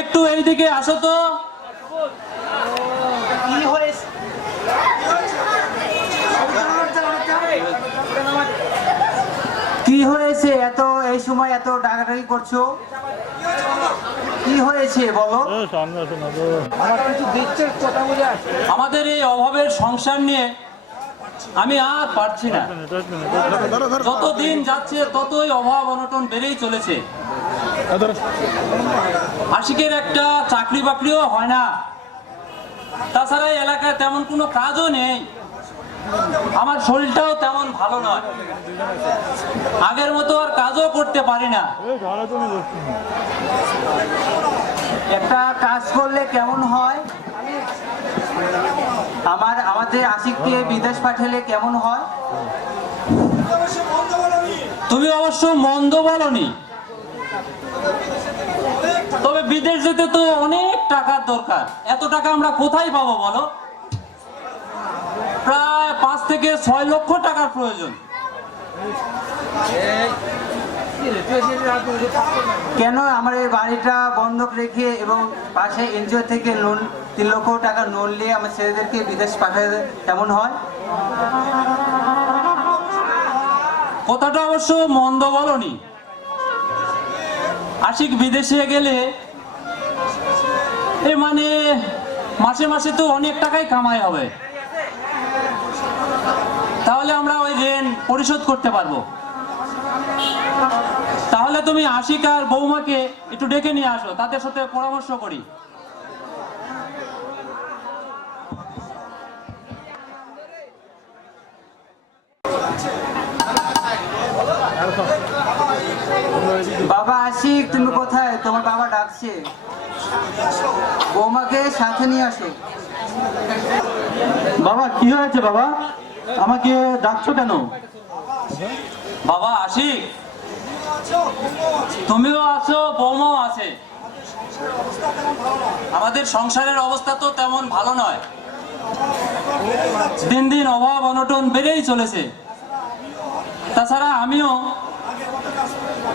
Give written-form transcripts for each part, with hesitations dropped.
একটু এইদিকে আসো তো। কি হয়েছে? এত এই সময় এত ডাকাডাকি করছো? কি হয়েছে বলো? আমাদের এই অভাবের সংসার নিয়ে আমি আর পারছি না। যত দিন যাচ্ছে ততই অভাব অনটন বেড়েই চলেছে। আশিকের একটা চাকরি বাকরিও হয় না, তাছাড়া এই এলাকায় তেমন কোনো কাজও নেই। আমার শরীরটাও তেমন ভালো নয়, আগের মতো আর কাজও করতে পারি না। একটা কাজ করলে কেমন হয়? আমাদের আশিককে বিদেশ পাঠালে কেমন হয়? তুমি অবশ্য মন্দ বলনি, তবে বিদেশ যেতে তো অনেক টাকার দরকার। এত টাকা আমরা কোথায় পাবো বলো? প্রায় 5 থেকে 6 লক্ষ টাকার প্রয়োজন। কেন আমার এই বাড়িটা বন্ধক রেখে এবং পাশে এনজিও থেকে লোন 3 লক্ষ টাকা লোন নিয়ে আমার ছেলেদেরকে বিদেশ পাঠালে কেমন হয়? কথাটা অবশ্য মন্দ বলনি। আশিক বিদেশে গেলে মানে মাসে মাসে তো অনেক টাকাই কামাই হবে, তাহলে আমরা ওই ঋণ পরিশোধ করতে পারবো। তাহলে তুমি আশিক আর বৌমাকে একটু ডেকে নিয়ে আসো, তাদের সাথে পরামর্শ করি। বাবা আশিক, তুমি কোথায়? তোমার বাবা ডাকছে। বৌমাকে সাথে নিয়ে আসো। বাবা কি হয়েছে? বাবা আমাকে ডাকছো কেন? বাবা আশিক, তুমিও আছো, বৌমাও আছে। আমাদের সংসারের অবস্থা তো তেমন ভালো নয়, দিন দিন অভাব অনটন বেড়েই চলেছে। তাছাড়া আমিও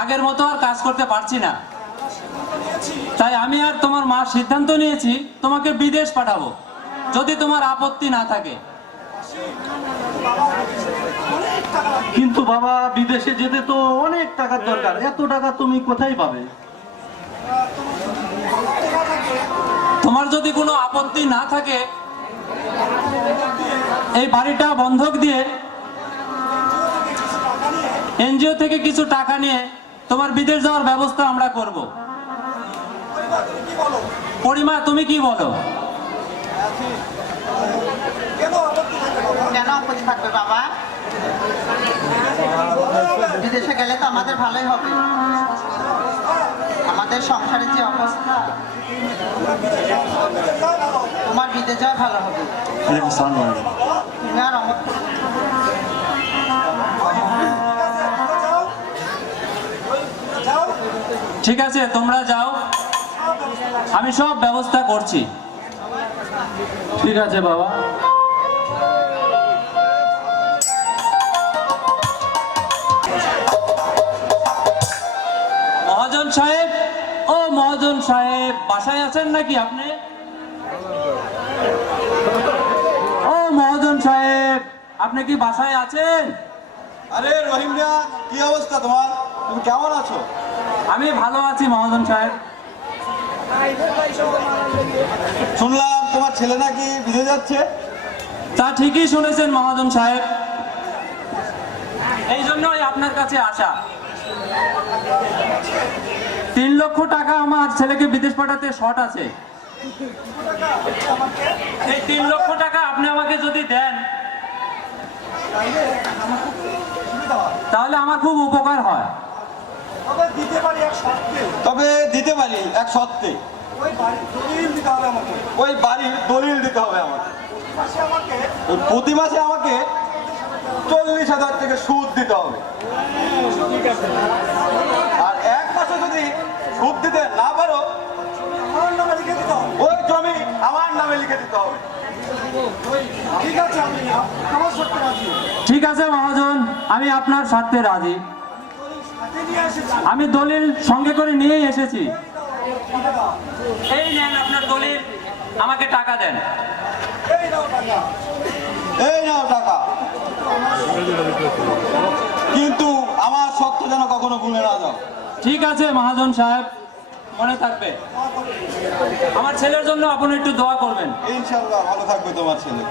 আগের মতো আর কাজ করতে পারছি না, তাই আমি আর তোমার মা সিদ্ধান্ত নিয়েছি তোমাকে বিদেশ পাঠাবো, যদি তোমার আপত্তি না থাকে। কিন্তু বাবা বিদেশে যেতে তো অনেক টাকার দরকার, এত টাকা তুমি কোথায় পাবে? তোমার যদি কোনো আপত্তি না থাকে, এই বাড়িটা বন্ধক দিয়ে এনজিও থেকে কিছু টাকা নিয়ে তোমার বিদেশ যাওয়ার ব্যবস্থা আমরা করব। পরিমা, তুমি কি বলো? কেন আপত্তি থাকবে বাবা? বিদেশে গেলে তো আমাদের ভালোই হবে। আমাদের সংসারের যে অবস্থা, তোমার বিদেশ যাওয়া ভালো হবে। তুমি আর অমত ঠিক আছে, তোমরা যাও, আমি সব ব্যবস্থা করছি। ঠিক আছে বাবা। মহাজন সাহেব, ও মহাজন সাহেব, বাসায় আছেন নাকি আপনি? ও মহাজন সাহেব, আপনি কি বাসায় আছেন? আরে রহিম মিয়া, কি অবস্থা তোমার? তুমি কেমন আছো? আমি ভালো আছি মহাজন সাহেব। শুনলাম তোমার ছেলে নাকি বিদেশ যাচ্ছে। তা ঠিকই শুনেছেন মহাজন সাহেব, এই জন্যই আপনার কাছে আসা। 3 লক্ষ টাকা আমার ছেলেকে বিদেশ পাঠাতে শর্ট আছে। এই 3 লক্ষ টাকা আপনি আমাকে যদি দেন, তাহলে আমার খুব উপকার হয়। তবে দিতে পারি এক শর্তে। ওই বাড়ির দলিল দিতে হবে আমাকে। প্রতি মাসে আমাকে 40,000 থেকে সুদ দিতে হবে। আর 1 মাসে যদি সুদ দিতে না পারো, ওই জমি আমার নামে লিখে দিতে হবে। ঠিক আছে মহাজন, আমি আপনার স্বার্থে রাজি। আমি দলিল সঙ্গে করে নিয়েই এসেছি। এই নেন আপনার দলিল, আমাকে টাকা দেন। এই নাও টাকা, কিন্তু আমার সত্য যেন কখনো ভুলে না যাও। ঠিক আছে মহাজন সাহেব, মনে থাকবে। আমার ছেলের জন্য আপনি একটু দোয়া করবেন। ইনশাআল্লাহ ভালো থাকবে তোমার ছেলে।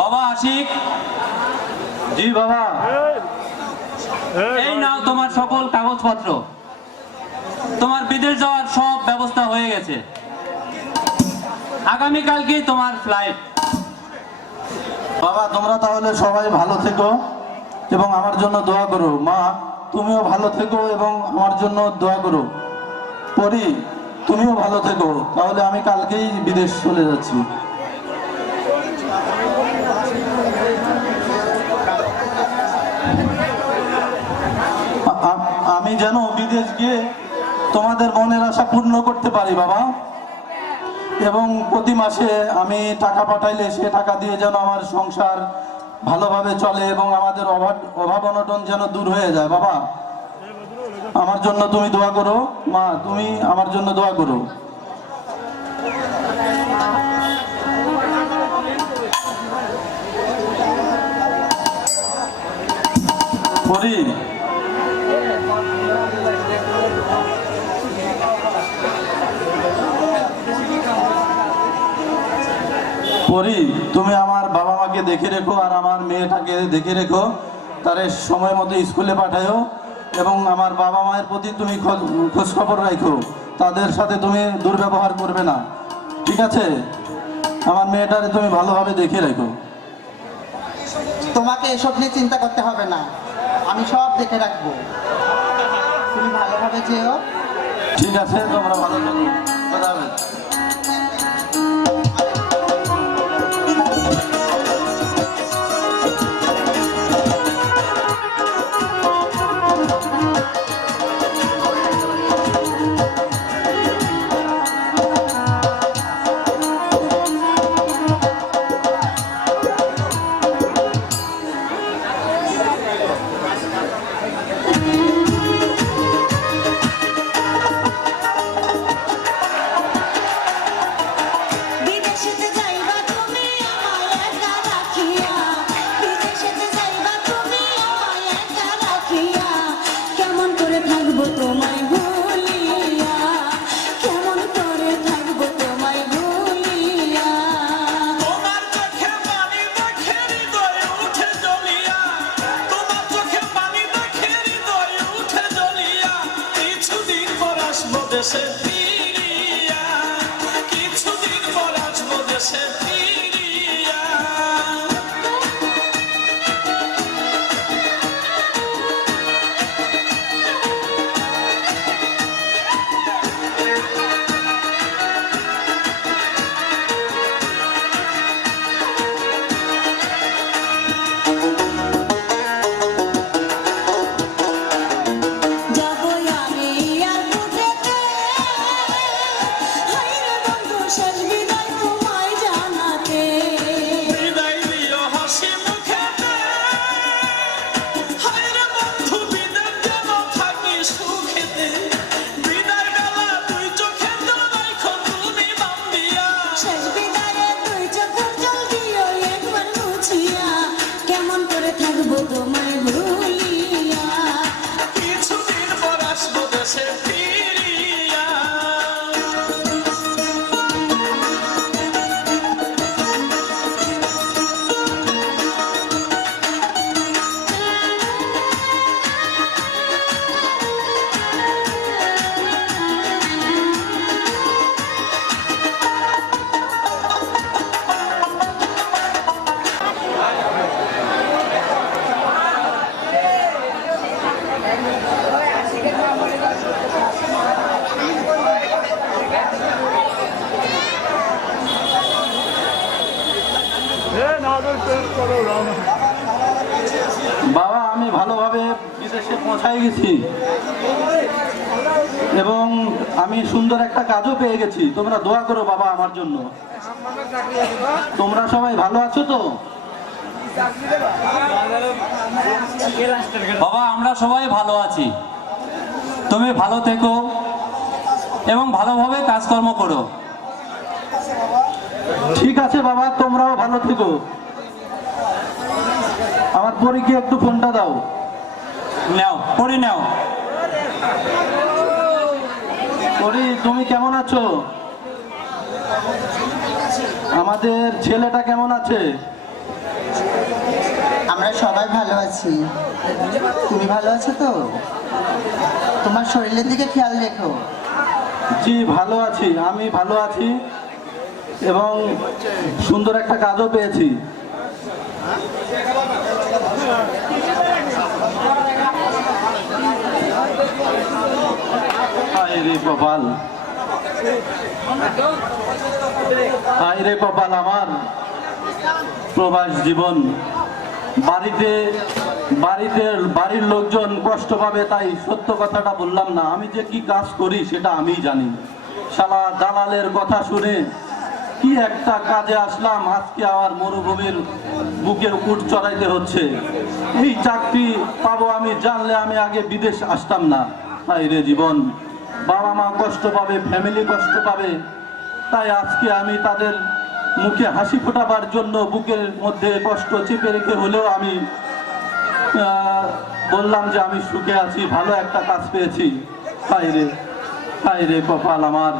বাবা আশিক, জি বাবা। এই নাও তোমার সকল কাগজপত্র। তোমার বিদেশ যাওয়ার সব ব্যবস্থা হয়ে গেছে। আগামীকালকেই তোমার ফ্লাইট। বাবা তোমরা তাহলে সবাই ভালো থেকো এবং আমার জন্য দোয়া করো। মা তুমিও ভালো থেকো এবং আমার জন্য দোয়া করো। পরি তুমিও ভালো থেকো, তাহলে আমি কালকেই বিদেশ চলে যাচ্ছি। আমি যেন বিদেশ গিয়ে তোমাদের মনের আশা পূর্ণ করতে পারি বাবা, এবং প্রতি মাসে আমি টাকা পাঠাইলে সে টাকা দিয়ে যেন আমার সংসার ভালোভাবে চলে এবং আমাদের অভাব অনটন যেন দূর হয়ে যায়। বাবা আমার জন্য তুমি দোয়া করো। মা তুমি আমার জন্য দোয়া করো। পরি পরি তুমি আমার বাবা মাকে দেখে রেখো আর আমার মেয়েটাকে দেখে রেখো, তার সময় মতো স্কুলে পাঠায়ো এবং আমার বাবা মায়ের প্রতি তুমি খোঁজ খবর রাখো, তাদের সাথে তুমি দুর্ব্যবহার করবে না, ঠিক আছে? আমার মেয়েটারে তুমি ভালোভাবে দেখে রেখো। তোমাকে এসব নিয়ে চিন্তা করতে হবে না, আমি সব দেখে রাখবো। তুমি ভালোভাবে যেও। ঠিক আছে, তোমরা ভালো থাকো। কথা হবে। বিদেশেতে যাইবা তুমি আমায় একা রাখিয়া, বিদেশেতে যাইবা তুমি আমায় একা রাখিয়া, কেমন করে থাকবো তোমায় ভুলিয়া, কেমন করে থাকবো তোমায় ভুলিয়া। তোমার চোখে পানি দেখে হৃদয়ে উঠে জ্বলিয়া, তোমার চোখে পানি দেখে হৃদয়ে উঠে জ্বলিয়া, কিছুদিন পর আসবো দেশে ফিরিয়া, কিছুদিন পর আসবো দেশে ফিরিয়া। যাবো আমি এয়ারপোর্টেতে, হায়রে বন্ধু শেষ বিদায় তোমায় জানাতে। বিদায় দিও হাসি মুখেতে, হায়রে বন্ধু বিদায় যেন থাকি সুখেতে, বিদায় বেলা তুই চোখে জল রাখো তুমি বাম দিয়া। শেষ বিদায়ে তুই চোখের জল দিও একবার মুছিয়া, কেমন করে থাকবো তোমায় ভুলিয়া। কিছুদিন পর আসবো দেশে ফিরিয়া। বাবা আমি ভালোভাবে বিদেশে পৌঁছায় গেছি এবং আমি সুন্দর একটা কাজও পেয়ে গেছি। তোমরা দোয়া করো বাবা আমার জন্য। তোমরা সবাই ভালো আছো তো? বাবা আমরা সবাই ভালো আছি, তুমি ভালো থেকো এবং ভালোভাবে কাজকর্ম করো। ঠিক আছে বাবা, তোমরাও ভালো থেকো। আমার পরীকে একটু ফোনটা দাও। নাও পড়ে নাও। পরি, তুমি কেমন আছো? আমাদের ছেলেটা কেমন আছে? আমরা সবাই ভালো আছি। তুমি ভালো আছো তো? তোমার শরীরের দিকে খেয়াল রেখো। জি ভালো আছি, আমি ভালো আছি এবং সুন্দর একটা কাজও পেয়েছি। হায় রে কপাল, হায় রে কপাল আমার, প্রবাস জীবন। বাড়িতে বাড়ির লোকজন কষ্ট পাবে তাই সত্য কথাটা বললাম না। আমি যে কি কাজ করি সেটা আমিই জানি। শালা দালালের কথা শুনে কি একটা কাজে আসলাম, আজকে আমার মরুভূমির বুকের উট চড়াইতে হচ্ছে। এই চাকরি পাবো আমি জানলে আমি আগে বিদেশ আসতাম না। হায় রে জীবন, বাবা মা কষ্ট পাবে, ফ্যামিলি কষ্ট পাবে, তাই আজকে আমি তাদের মুখে হাসি ফোটাবার জন্য বুকের মধ্যে কষ্ট চেপে রেখে হলেও আমি বললাম যে আমি সুখে আছি, ভালো একটা কাজ পেয়েছি। হায় রে কপাল আমার।